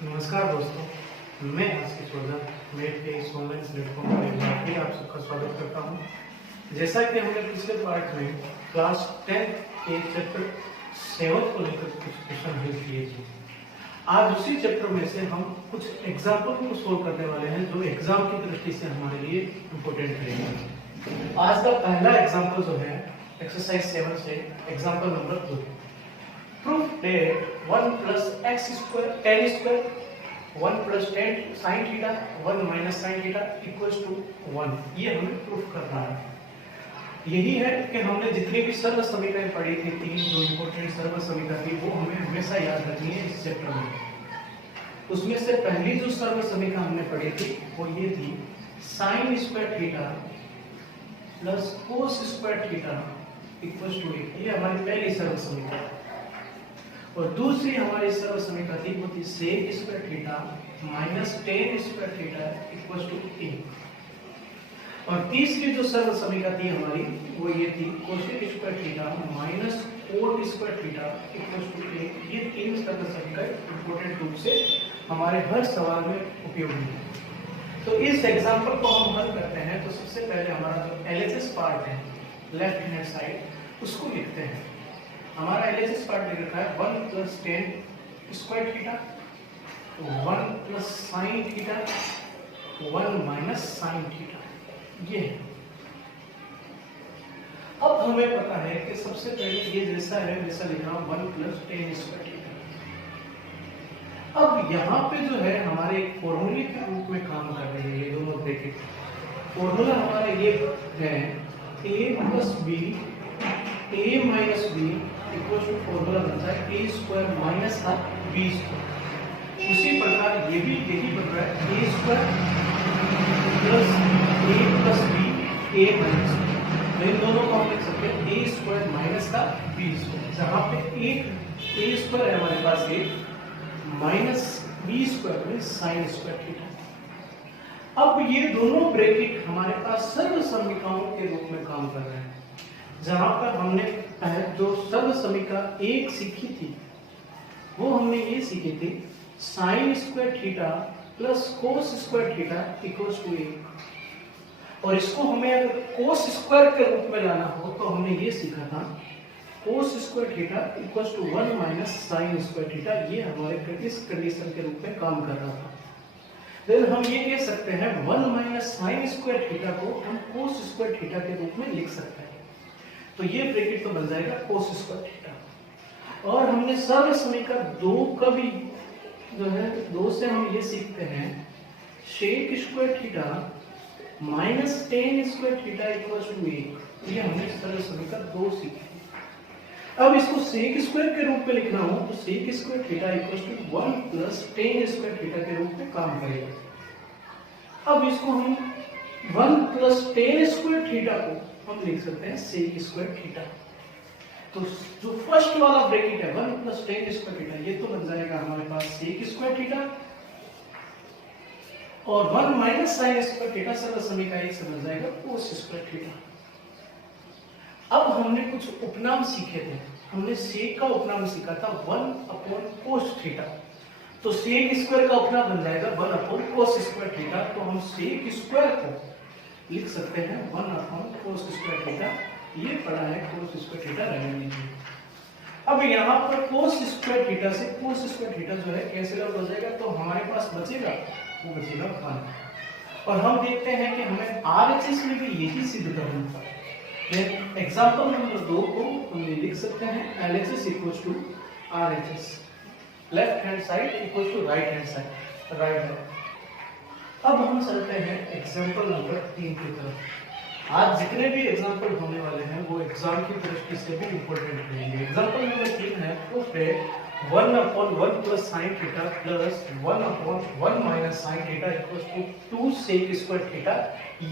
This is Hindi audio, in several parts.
नमस्कार दोस्तों, मैं आशीष ओझा मेट के इस ऑनलाइन प्लेटफॉर्म पर एक बार फिर आप सबका स्वागत करता हूं। जैसा कि हमने पिछले पार्ट में क्लास 10 के चैप्टर 7 को लेकर कुछ क्वेश्चन हल किए थे। आज उसी चैप्टर में से हम कुछ एग्जाम्पल को सोल्व करने वाले हैं जो एग्जाम की दृष्टि से हमारे लिए इम्पोर्टेंट रहेगा। आज का पहला एग्जाम्पल जो है एक्सरसाइज 7 से example number 2। Prove that 1 plus x square tan square 1 plus tan sin theta 1 minus sin theta equals to 1। ये हमें प्रूफ करना है। यही है कि हमने जितनी भी सर्व समीकरण पढ़ी थी, तीन जो इम्पोर्टेंट सर्व समीकरण थी वो हमें हमेशा याद रखनी है इस चैप्टर में। उसमें से पहली जो सर्व समीकरण हमने पढ़ी थी वो ये थी sin square theta plus cos square theta equals to 1। ये हमारी पहली सर्व समीकरण। और दूसरी हमारी सर्व समीकरण थी वो थी sec square theta minus tan square theta equals to 1। और तीसरी जो सर्व समीकरण थी हमारी वो ये थी cosec square theta minus cot square theta equals to 1। ये तीन सर्व समीकरण इंपॉर्टेंट रूप से हमारे हर सवाल में उपयोगी है। तो इस एग्जांपल को हम हल करते हैं तो सबसे पहले हमारा जो एलएचएस पार्ट है लेफ्ट हैंड साइड उसको लिखते हैं। हमारा एलएचएस पार्ट लिख रखा है 1 plus tan square theta 1 plus sine theta 1 minus sine theta. ये है। अब हमें पता है कि सबसे पहले ये जैसा है वैसा लिखा 1 प्लस tan स्क्वायर थीटा। अब यहाँ पे जो है हमारे फॉर्मूले के रूप में काम कर रहे हैं ये दोनों ब्रैकेट। फॉर्मूला हमारा ये है a plus b a minus b equal to formula बनता है a square minus b square. उसी प्रकार ये भी यही बन रहा है a square plus b a minus b। इन दोनों को हम लिख सकते हैं a स्क्वायर माइनस का b स्क्वायर, जहाँ पे एक a स्क्वायर है हमारे पास एक माइनस b स्क्वायर में साइन स्क्वायर थीटा। अब ये दोनों ब्रैकेट हमारे पास सर्व समीकरणों के रूप में काम कर रहे हैं। जहां पर हमने जो सर्व समीकरण एक सीखी थी वो हमने ये सीखी थी sine square theta plus cos square theta equals to 1। और इसको हमें अगर कोस स्क्वायर के रूप में लाना हो तो हमने ये सीखा था cos square theta equals to 1 minus sine square theta. ये हमारे इस कंडीशन के रूप में काम कर रहा था। फिर हम ये कह सकते हैं 1 माइनस साइन स्क्वायर थीटा को हम कोस स्क्वायर थीटा के रूप में लिख सकते हैं। तो ये ब्रैकेट तो बन जाएगा कोस स्क्वायर थीटा। और हमने सर्व समीकरण 2 का भी जो है 2 से हम ये सीखते हैं sec square theta minus tan square theta equals to 1। ये हमने सर्व समीकरण 2 सीखी। अब इसको सेक स्क्वायर के रूप में लिखना हो तो sec square theta equals to 1 plus tan square theta के रूप में काम करेगा। अब इसको हम 1 प्लस tan स्क्वायर थीटा को हम लिख सकते हैं सेक स्क्वायर थीटा। तो जो फर्स्ट वाला ब्रैकेट है 1 प्लस tan स्क्वायर थीटा ये तो बन जाएगा हमारे पास सेक स्क्वायर थीटा और 1 माइनस साइन स्क्वायर थीटा सर्व समीकरण से बन जाएगा कोस स्क्वायर थीटा। अब हमने कुछ उपनाम सीखे थे। हमने सेक का उपनाम सीखा था 1 अपॉन कोस थीटा। तो सेक स्क्वायर का उपनाम बन जाएगा 1 अपॉन कोस स्क्वायर थीटा। तो हम सेक स्क्वायर को लिख सकते हैं 1 अपॉन कोस स्क्वायर थीटा। ये पड़ा है कोस स्क्वायर थीटा रहने दीजिए। अब यहाँ पर कोस स्क्वायर थीटा से कोस स्क्वायर थीटा जो है कैंसिल आउट हो जाएगा तो हमारे पास बचेगा वो बचेगा 1। और हम देखते हैं कि हमें आरएचएस में भी यही सिद्ध करना था। एग्जाम्पल नंबर 2 को हम लिख सकते हैं LHS equals to RHS left hand side equals to right hand side right. अब हम चलते हैं एग्जाम्पल नंबर 3 की तरफ। आज जितने भी एग्जाम्पल होने वाले हैं वो एग्जाम की दृष्टि से भी इंपॉर्टेंट रहेंगे। एग्जाम्पल नंबर 3 है proof that 1 upon 1 plus sine theta plus 1 upon 1 minus sine theta equals to 2 sec square theta.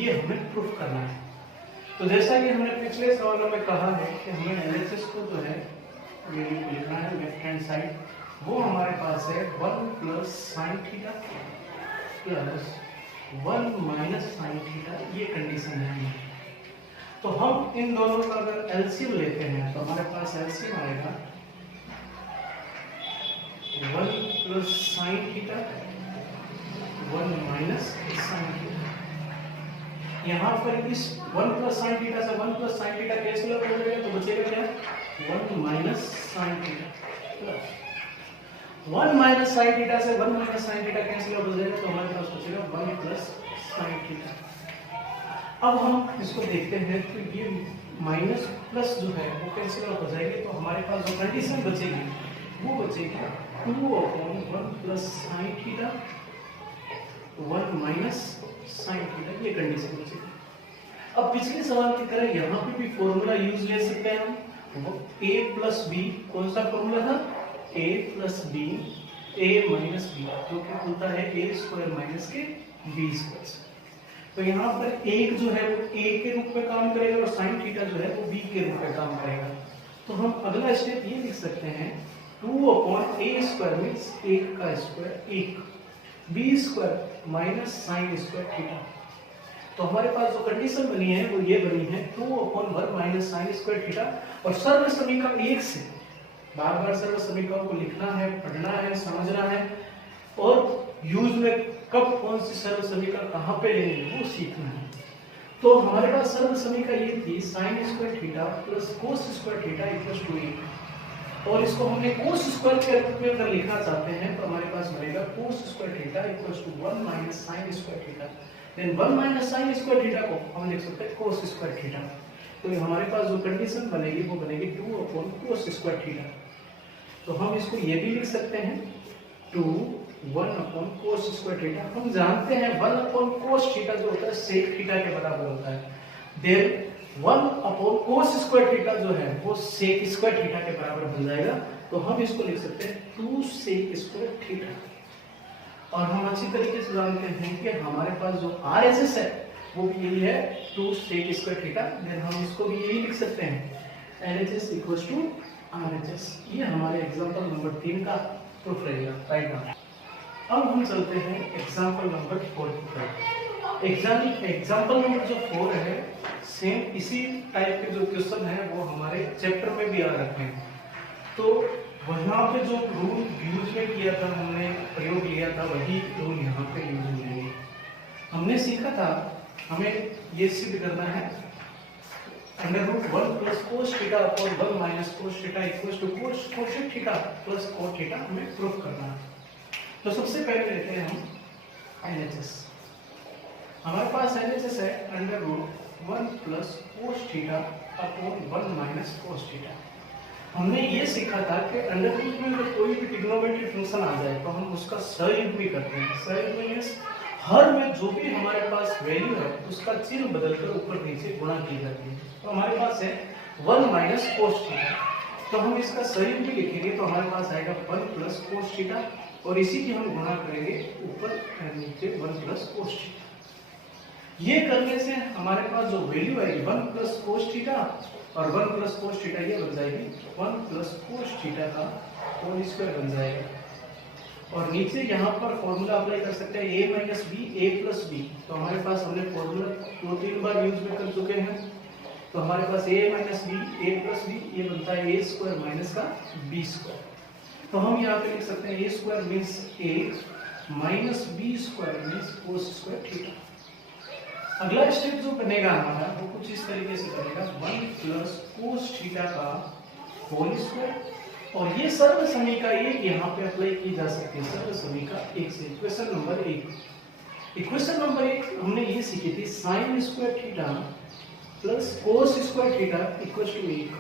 ये हमें प्रूफ करना है। तो जैसा कि हमने पिछले सवालों में कहा है कि हमें एलएचएस को जो है ये लिखना है लेफ्ट हैंड साइड। वो हमारे पास है 1 plus sine theta plus 1 minus sine theta. ये कंडीशन है। तो हम इन दोनों का अगर एलसीएम लेते हैं तो हमारे पास एलसीएम आएगा 1 plus sine theta 1 minus sine theta. यहाँ पर इस 1 प्लस साइन थीटा से 1 प्लस साइन थीटा कैंसिल हो जाएगा तो बचेगा क्या 1 minus sine theta plus 1 minus sine theta से 1 माइनस साइन थीटा कैंसिल हो जाएगा तो हमारे पास बचेगा 1 प्लस साइन थीटा। अब हम इसको देखते हैं तो ये माइनस प्लस जो है वो कैंसिल हो जाएगी तो हमारे पास जो कंडीशन बचेगी वो बचेगी 2/1 plus sine theta 1 minus sine theta, ये कंडीशन बचेगी। अब पिछले सवाल की तरह यहाँ पे भी फॉर्मूला यूज ले सकते हैं हम, वो a प्लस बी, कौन सा फॉर्मूला था a plus b a minus b, जो कि होता है a स्क्वायर माइनस के b स्क्वायर। तो यहाँ पर एक जो है वो a के रूप में काम करेगा और साइन थीटा जो है वो b के रूप में काम करेगा। तो हम अगला स्टेप ये लिख सकते हैं 2/a स्क्वायर मीन्स 1 का square 1 b square minus sine square theta. तो हमारे पास जो कंडीशन बनी है वो ये बनी है 2/1 माइनस साइन स्क्वायर थीटा। और सर्व समीकरण 1 से बार बार सर्व समीकरण को लिखना है, पढ़ना है, समझना है और यूज में कब कौन सी सर्व समीकरण कहाँ पे लेंगे वो सीखना है। तो हमारे पास सर्व समीकरण ये थी sine square theta plus cos square theta equal to 1 और इसको हमने कोस स्क्वायर के रूप में अगर लिखना चाहते हैं तो हमारे पास बनेगा cos square theta equal to 1 minus sine square theta. Then 1 minus sine square theta को हम लिख सकते हैं कोस स्क्वायर थीटा। तो हमारे पास जो कंडीशन बनेगी वो बनेगी 2/कोस स्क्वायर थीटा। तो हम इसको ये भी लिख सकते हैं 1/कोस स्क्वायर थीटा। हम जानते हैं 1/कोस थीटा जो होता है सेक थीटा के बराबर होता है। देन 1/कोस स्क्वायर थीटा जो है वो सेक स्क्वायर थीटा के बराबर बन जाएगा। तो हम इसको लिख सकते हैं 2 सेक स्क्वायर थीटा। और हम अच्छी तरीके से जानते हैं कि हमारे पास जो RHS है वो भी यही है 2 सेक स्क्वायर थीटा। देन हम इसको भी यही लिख सकते हैं LHS इक्वल्स टू RHS। ये हमारे एग्जांपल नंबर 3 का प्रूफ रहेगा राइट नाउ। अब हम चलते हैं एग्जांपल नंबर 4 की तरफ। एग्जांपल नंबर जो 4 है सेम इसी टाइप के जो क्वेश्चन है वो हमारे चैप्टर में भी आ रखे हैं। तो वहां पे जो रूल यूज में किया था, हमने प्रयोग लिया था, वही रूल यहाँ पे यूज में लेंगे। हमने सीखा था हमें ये सिद्ध करना है √1 plus cos theta upon 1 minus cos theta equals to cos cosec theta plus cos theta हमें प्रूफ करना है। तो सबसे पहले लेते हैं हम LHS। हमारे पास LHS है √1 plus cos theta upon 1 minus cos theta. हमने ये सीखा था कि अंडर रूट में अगर कोई भी ट्रिग्नोमेट्रिक फंक्शन आ जाए तो हम उसका सहयोग भी करते हैं। सहयोग मींस हर में जो भी हमारे पास वैल्यू है उसका चिन्ह बदलकर ऊपर नीचे गुणा की जाती है। तो हमारे पास है 1 माइनस कोस थीटा। तो हम इसका सहयोग भी लिखेंगे तो हमारे पास आएगा 1 प्लस कोस थीटा और इसी की हम गुणा करेंगे ऊपर नीचे 1 प्लस कोस थीटा। ये करने से हमारे पास जो वैल्यू आएगी 1 प्लस कोस थीटा और 1 प्लस कोस थीटा ये बन जाएगी 1 प्लस कोस थीटा का होल स्क्वायर बन जाएगा। और नीचे यहाँ पर फॉर्मूला अप्लाई कर सकते हैं a minus b a plus b. तो हमारे पास हमने फॉर्मूला 2-3 बार यूज में कर चुके हैं। तो हमारे पास a minus b a plus b ये बनता है a स्क्वायर माइनस का b स्क्वायर। तो हम यहाँ पे लिख सकते हैं a square means a minus b square means cos square theta. अगला स्टेप जो बनेगा हमारा वो कुछ इस तरीके से बनेगा 1 प्लस कोस थीटा का होल स्क्वायर। और ये सर्व समीकरण 1 यहाँ पे अप्लाई की जा सकती है। सर्व समीकरण 1 से इक्वेशन नंबर 1। इक्वेशन नंबर 1 हमने ये सीखी थी sine square theta plus cos square theta equal to 1।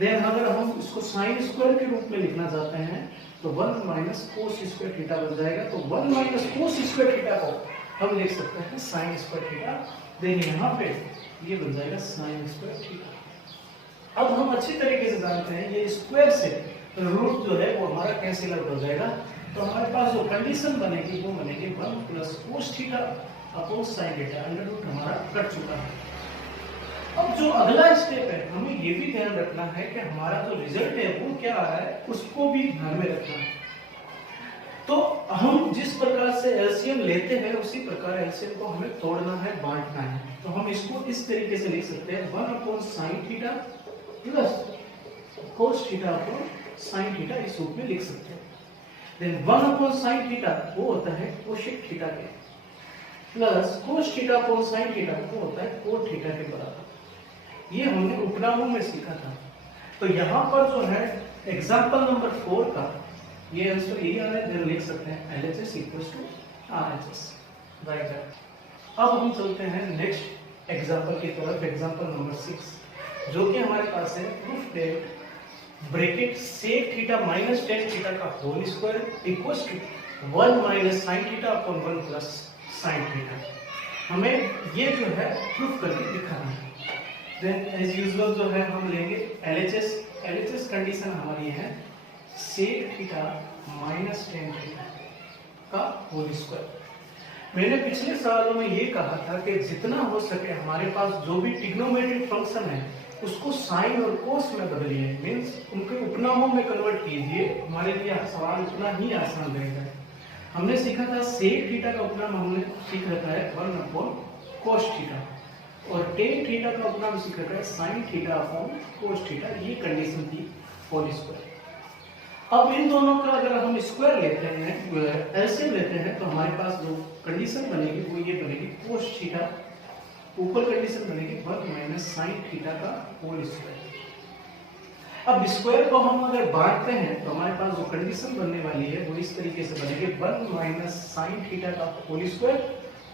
Then अगर हम इसको साइन स्क्वायर के रूप में लिखना चाहते हैं तो 1 माइनस कोस स्क्वायर थीटा बन जाएगा। तो 1 माइनस कोस स्क्वायर थीटा को हम लिख सकते हैं साइन स्क्वायर थीटा। देन यहाँ पे ये बन जाएगा साइन स्क्वायर थीटा। अब हम अच्छी तरीके से जानते हैं ये स्क्वायर से रूट जो है वो हमारा कैंसिल आउट हो जाएगा। तो हमारे पास जो कंडीशन बनेगी वो बनेगी 1 plus cos theta upon sine theta. Under root हमारा कट चुका है। अब जो अगला स्टेप है हमें ये भी ध्यान रखना है कि हमारा जो रिजल्ट है वो क्या आ रहा है उसको भी ध्यान में रखना है। तो हम जिस प्रकार से एलसीएम लेते हैं उसी प्रकार एलसीएम को हमें तोड़ना है, बांटना है। तो हम इसको इस तरीके से लिख सकते हैं 1 upon sine theta plus cos theta upon sine theta इस रूप में लिख सकते हैं। देन 1 अपॉन साइन थीटा वो होता है कोसेक थीटा के, plus cos theta upon sine theta वो होता है कोट थीटा के बराबर। ये हमने उपनामों में सीखा था। तो यहाँ पर जो है एग्जाम्पल नंबर 4 का ये आंसर यही आ रहा है, लिख सकते हैं LHS equals to RHS, right है। अब हम चलते हैं नेक्स्ट एग्जाम्पल की तरफ, एग्जाम्पल नंबर 6, जो कि हमारे पास है proof that bracket sec theta minus tan theta का whole square equals to 1 minus sine theta upon 1 plus sine theta. हमें ये जो है प्रूफ करके दिखाना है। देन एज यूजुअल जो है हम लेंगे LHS कंडीशन हमारी है sec theta minus tan theta का होल स्क्वायर। मैंने पिछले सवालों में ये कहा था कि जितना हो सके हमारे पास जो भी ट्रिग्नोमेट्रिक फंक्शन है उसको साइन और कोस में बदलिए, मींस उनके उपनामों में कन्वर्ट कीजिए, हमारे लिए सवाल उतना ही आसान रहेगा। हमने सीखा था सेक थीटा का उपनाम हमने सीख रखा है 1 अपॉन कोस थीटा, और टेन थीटा का उपनाम सीख रखा है sign theta upon cos theta. ये कंडीशन थी होल स्क्वायर। अब इन दोनों का अगर हम स्क्वायर लेते हैं, एलसीएम लेते हैं, तो हमारे पास जो कंडीशन बनेगी वो ये बनेगी कोस थीटा, ऊपर कंडीशन बनेगी 1 माइनस साइन थीटा का होल स्क्वायर। अब स्क्वायर को हम अगर बांटते हैं तो हमारे पास जो कंडीशन बनने वाली है वो इस तरीके से बनेगी 1 माइनस साइन थीटा का whole square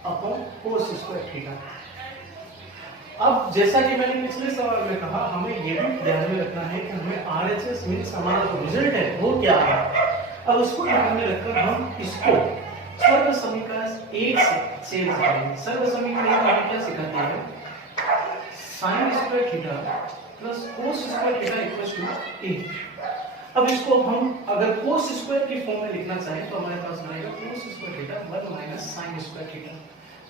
upon cos square theta. अब जैसा कि मैंने पिछले सवाल में कहा, हमें ये भी ध्यान में रखना है कि हमें RHS मींस हमारा जो रिजल्ट है वो क्या है। अब उसको ध्यान में रखकर हम इसको सर्व समीकरण 1 से चेंज करेंगे। सर्व समीकरण हमें क्या सिखाती है, sine square theta plus cos square theta equals to 1। अब इसको हम अगर कोस स्क्वायर की फॉर्म में लिखना चाहें तो हमारे पास बनेगा cos square theta 1 minus sine square theta,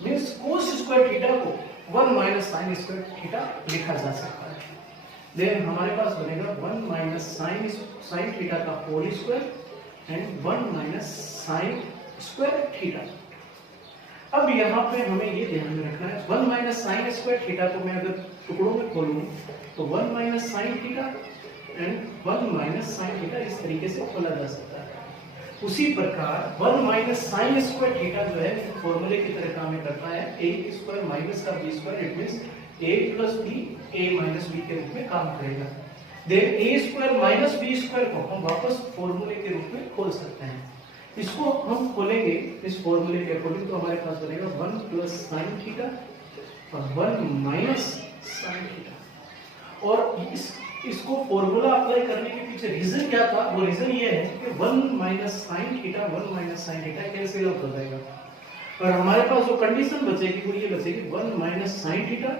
means कोस स्क्वायर थीटा को 1 माइनस साइन स्क्वायर थीटा लिखा जा सकता है। देन हमारे पास बनेगा 1 माइनस साइन थीटा का whole square and 1 minus sine square theta. अब यहाँ पे हमें ये ध्यान में रखना है 1 माइनस साइन स्क्वायर थीटा को मैं अगर टुकड़ों में खोलूं तो 1 minus sine theta and 1 minus sine theta इस तरीके से खोला जा सकता है। उसी प्रकार 1 माइनस साइन स्क्वायर थीटा जो है फॉर्मूले की तरह काम करता है, a स्क्वायर माइनस का b square, it means a plus b a minus b के रूप में काम करेगा। Then a square minus b square को हम वापस फॉर्मूले के रूप में खोल सकते हैं। इसको हम खोलेंगे इस फॉर्मूले के अकॉर्डिंग तो हमारे पास बनेगा 1 प्लस साइन थीटा और 1 माइनस साइन थीटा। और इसको फॉर्मूला अप्लाई करने के पीछे रीजन क्या था, वो रीजन ये है कि 1 minus sine theta 1 minus sine theta cancel out हो जाएगा और हमारे पास जो कंडीशन बचेगी वो ये बचेगी 1 minus sine theta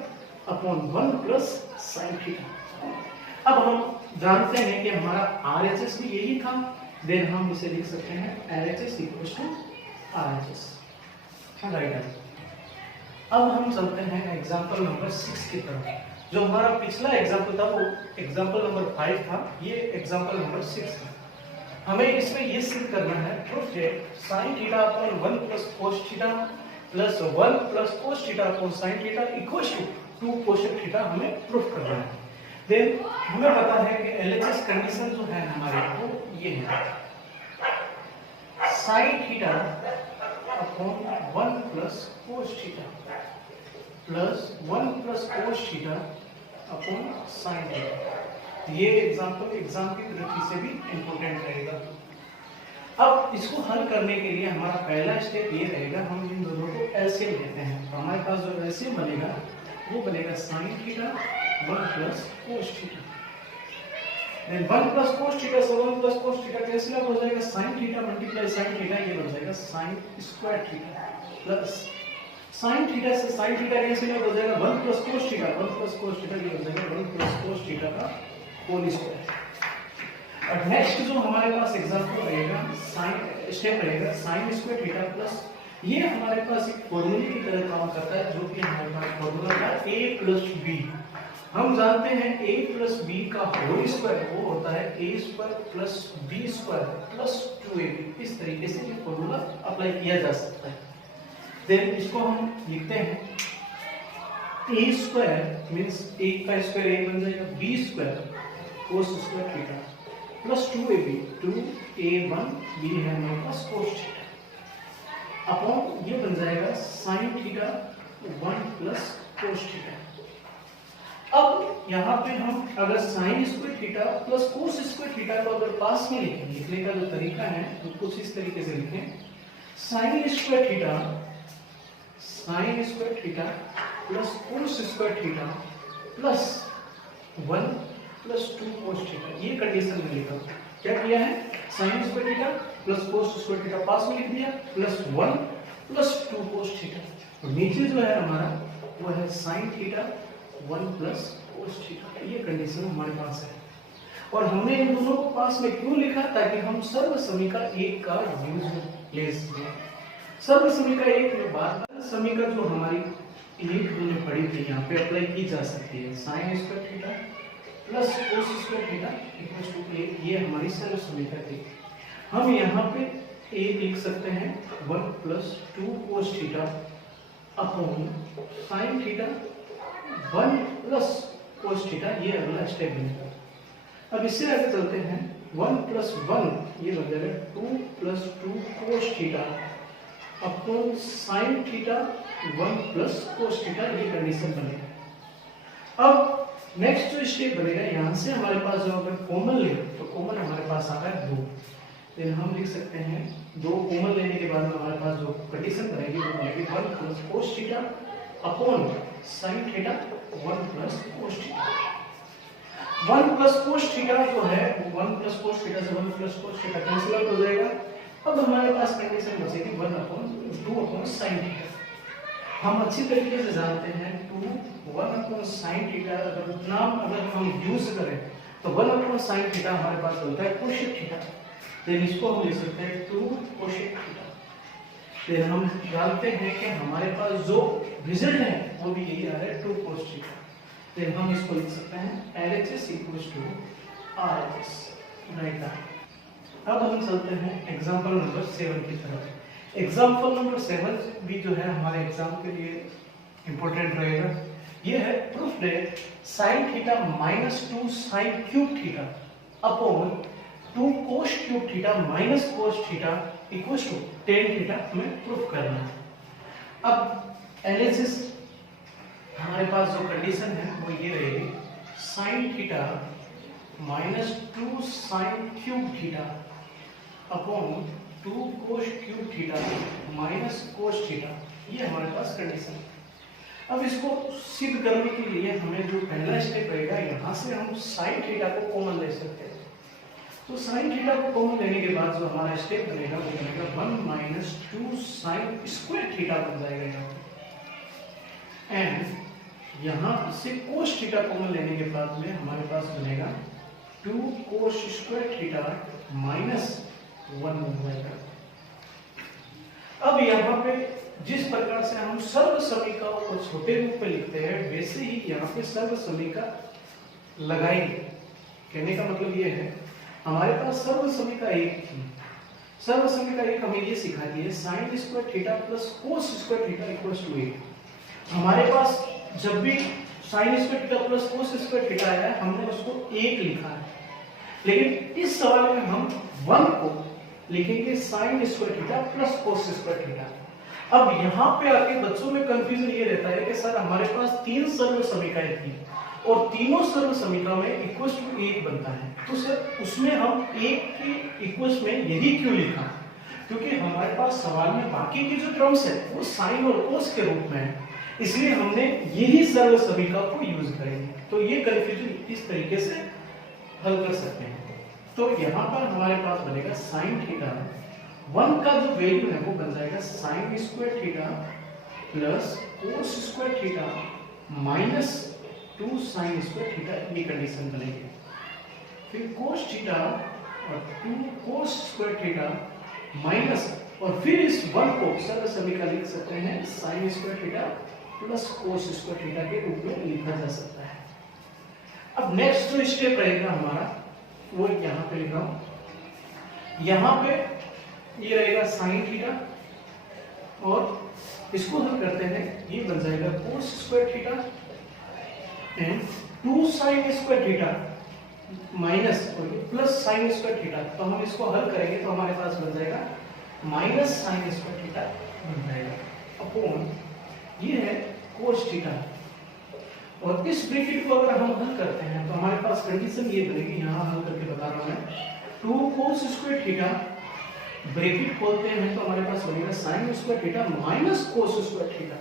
upon 1 plus sine theta. अब हम जानते हैं कि हमारा RHS भी यही था, देन हम इसे लिख सकते हैं LHS equals to RHS, right है। अब हम चलते हैं एग्जांपल नंबर 6 की तरफ। जो हमारा पिछला एग्जांपल था वो एग्जांपल नंबर 5 था, ये एग्जांपल नंबर 6 था। हमें इसमें ये सिद्ध करना है प्रूफ है sin theta upon 1 plus cos theta plus 1 plus cos theta upon sin theta equals to 2 cosec theta हमें प्रूफ करना है। देन हमें पता है कि LHS कंडीशन जो है हमारे वो ये है sin theta upon 1 plus cos theta plus 1 plus cos theta upon sine theta. ये एग्जांपल एग्जाम की दृष्टि से भी इंपॉर्टेंट रहेगा। अब इसको हल करने के लिए हमारा पहला स्टेप ये रहेगा, हम इन दोनों को एलसीएम लेते हैं। तो हमारे पास जो एलसीएम बनेगा वो बनेगा sine theta 1 plus cos theta. Then 1 plus cos theta से 1 plus cos theta cancel out हो जाएगा, sine theta multiply sine theta ये बन जाएगा sine square theta plus sine theta से साइन थीटा कैंसिल आउट हो जाएगा 1 plus cos theta 1 plus cos theta ये हो जाएगा 1 प्लस cos थीटा का होल स्क्वायर। और नेक्स्ट जो हमारे पास एग्जांपल रहेगा साइन स्टेप रहेगा साइन स्क्वायर थीटा प्लस ये हमारे पास एक फॉर्मूले की तरह काम करता है जो कि हमारे पास फॉर्मूला था a प्लस b। हम जानते हैं a प्लस b का होल स्क्वायर वो होता है a square plus b square plus 2ab। इस तरीके से ये फॉर्मूला अप्लाई किया जा सकता है। देन इसको हम लिखते हैं a स्क्वायर मींस a का स्क्वायर a बन जाएगा b square cos square theta plus 2ab 2a1b है हमारे पास cos थीटा अपॉन ये बन जाएगा sin theta 1 plus cos theta. अब यहाँ पे हम अगर sin square theta plus cos square theta को अगर पास में लिखें, लिखने का जो तरीका है तो कुछ इस तरीके से लिखें, sin square theta plus cos square theta plus 1 plus 2 cos theta. ये कंडीशन में लिखा, क्या किया है, sin square theta plus cos square theta पास में लिख दिया प्लस 1 प्लस 2 cos थीटा। तो नीचे जो है हमारा वो है sin theta 1 plus cos theta. ये कंडीशन हमारे पास है और हमने इन दोनों को पास में क्यों लिखा, ताकि हम सर्वसमीका एक का यूज ले सकें। सर्वसमीका एक में बात समीका जो हमारी एक हमने पढ़ी थी यहाँ पे अप्लाई की जा सकती है, sin square theta plus cos square theta equals to a, ये हमारी सर्वसमीका थी। हम यहाँ पे a लिख सकते हैं 1 plus 2 cos theta upon sin theta 1 plus cos theta, ये अगला स्टेप बनेगा। अब इससे आगे चलते हैं, 1 प्लस 1 ये बन जाएगा 2 plus 2 cos theta upon sin theta 1 plus cos theta, ये कंडीशन बनेगा। अब नेक्स्ट जो स्टेप बनेगा, यहाँ से हमारे पास जो अगर कॉमन ले तो कॉमन हमारे पास आ रहा है 2, देन हम लिख सकते हैं 2 कॉमन लेने के बाद हमारे पास जो कंडीशन बनेगी वो बनेगी 1 plus cos theta upon sin theta 1 plus cos theta. 1 plus cos theta जो है वो 1 प्लस cos थीटा से 1 plus cos theta cancel out हो जाएगा। अब हमारे पास कंडीशन बचेगी 1 अपॉन 2 अपॉन sin थीटा। हम अच्छी तरीके से जानते हैं 1 अपॉन sin थीटा अगर हम यूज करें तो 1 अपॉन sin थीटा हमारे पास होता है कोशेक थीटा, देन इसको हम लिख सकते हैं 2 कोशेक थीटा। देन हम जानते हैं कि हमारे पास जो रिजल्ट है वो भी यही आ रहा है 2 cos थीटा। देन हम इसको लिख सकते हैं LHS equals to RHS, right. अब हम चलते हैं एग्जांपल नंबर 7 की तरफ। एग्जांपल नंबर 7 भी जो है हमारे एग्जाम के लिए इंपॉर्टेंट रहेगा। ये है proof that sin theta minus 2 sin cube theta upon 2 cos cube theta minus cos theta equals to tan theta हमें प्रूफ करना है। अब एनालिसिस हमारे पास जो कंडीशन है वो ये रहेगी, sin theta minus 2 sin cube theta upon 2 cos cube theta minus cos theta, ये हमारे पास कंडीशन है। अब इसको सिद्ध करने के लिए हमें जो पहला स्टेप रहेगा, यहाँ से हम sin थीटा को कॉमन ले सकते हैं। तो sin थीटा को कॉमन लेने के बाद जो हमारा स्टेप बनेगा वो बनेगा 1 माइनस 2 sin स्क्वायर थीटा बन जाएगा यहाँ पे। एंड यहाँ से cos थीटा कॉमन लेने के बाद में हमारे पास बनेगा 2 cos स्क्वायर थीटा माइनस 1 बन जाएगा। अब यहाँ पे जिस प्रकार से हम सर्वसमीकाओं को छोटे रूप में लिखते हैं, वैसे ही यहाँ पे सर्वसमीका लगाएंगे। कहने का मतलब ये है, हमारे पास सर्वसमीका एक थी, सर्वसमीका एक हमें ये सिखाती है sin square theta plus cos square theta equals to 1। हमारे पास जब भी sin square theta plus cos square theta आया है, हमने उसको 1 लिखा है, लेकिन इस सवाल में हम 1 को लिखेंगे sin square theta plus cos square theta. अब यहाँ पे आके बच्चों में कंफ्यूजन ये रहता है कि सर हमारे पास 3 सर्वसमीकाएं थी और तीनों सर्वसमीका में इक्वल्स टू 1 बनता है, तो सर उसमें हम 1 के इक्वल्स में यही क्यों लिखा? क्योंकि हमारे पास सवाल में बाकी की जो टर्म्स है वो sin और cos के रूप में है, इसलिए हमने यही सर्वसमीका को यूज करेंगे। तो ये कंफ्यूजन इस तरीके से हल कर सकते हैं। तो यहाँ पर हमारे पास बनेगा sin थीटा 1 का जो वैल्यू है वो बन जाएगा sin square theta plus cos square theta minus 2 sin square theta, ये कंडीशन बनेगी। फिर cos थीटा और 2 cos स्क्वायर थीटा माइनस, और फिर इस 1 को सर्वसमीका लिख सकते हैं sin square theta plus cos square theta के रूप में लिखा जा सकता है। अब नेक्स्ट जो स्टेप रहेगा हमारा वो यहाँ पे लिख रहा हूं, यहाँ पे ये रहेगा sin थीटा और इसको हम करते हैं, ये बन जाएगा cos square theta and 2 sin square theta minus plus sign square theta, तो हम इसको हल करेंगे तो हमारे पास बन जाएगा माइनस साइन स्क्वायर थीटा बन जाएगा अपॉन ये है कोस थीटा। और इस ब्रैकेट को अगर हम हल करते हैं तो हमारे पास कंडीशन ये बनेगी, यहाँ हल करके बता रहा हूं मैं, 2 cos स्क्वायर थीटा ब्रैकेट खोलते हैं तो हमारे पास बनेगा sin square theta minus cos square theta.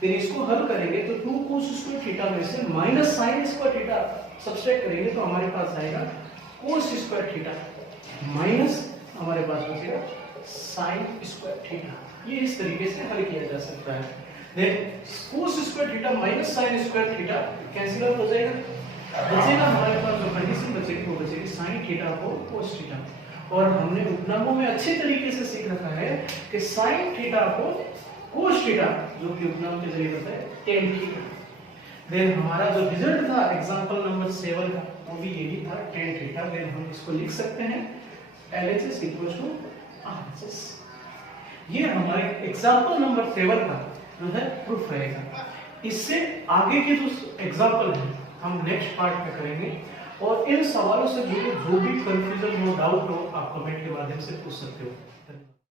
फिर इसको हल करेंगे तो 2 cos स्क्वायर थीटा में से minus sin square theta subtract करेंगे तो हमारे पास आएगा cos स्क्वायर थीटा माइनस हमारे पास बचेगा sin स्क्वायर थीटा। ये इस तरीके से हल किया जा सकता है। Then cos square theta minus sin square theta cancel out हो जाएगा, बचेगा हमारे पास जो कंडीशन बचेगी वो बचेगी sin थीटा और cos थीटा। और हमने उपनामों में अच्छे तरीके से सीख रखा है कि sin थीटा को cos थीटा जो कि उपनाम के जरिए होता है tan थीटा। देन हमारा जो रिजल्ट था एग्जांपल नंबर 7 का वो भी यही था tan थीटा। देन हम इसको लिख सकते हैं LHS RHS। ये हमारे एग्जांपल नंबर 7 का जो है प्रूफ रहेगा। इससे आगे के जो एग्जांपल है हम नेक्स्ट पार्ट में करेंगे। और इन सवालों से जुड़े जो भी कंफ्यूजन हो, डाउट हो, आप कमेंट के माध्यम से पूछ सकते हो।